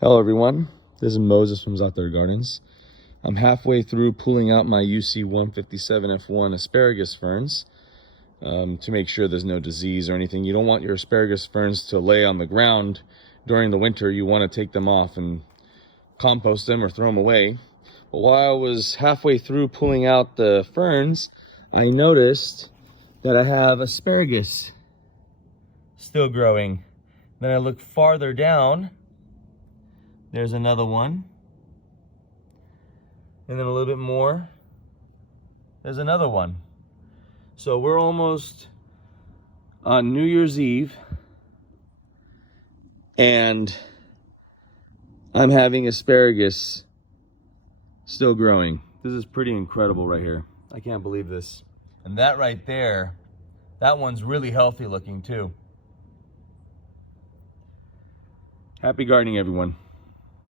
Hello everyone, this is Moses from ZAATARGARDENS. I'm halfway through pulling out my UC 157F1 asparagus ferns to make sure there's no disease or anything. You don't want your asparagus ferns to lay on the ground during the winter. You want to take them off and compost them or throw them away. But while I was halfway through pulling out the ferns, I noticed that I have asparagus still growing. Then I look farther down. There's another one. And then a little bit more. There's another one. So we're almost on New Year's Eve. And I'm having asparagus still growing. This is pretty incredible right here. I can't believe this. And that right there, that one's really healthy looking too. Happy gardening, everyone.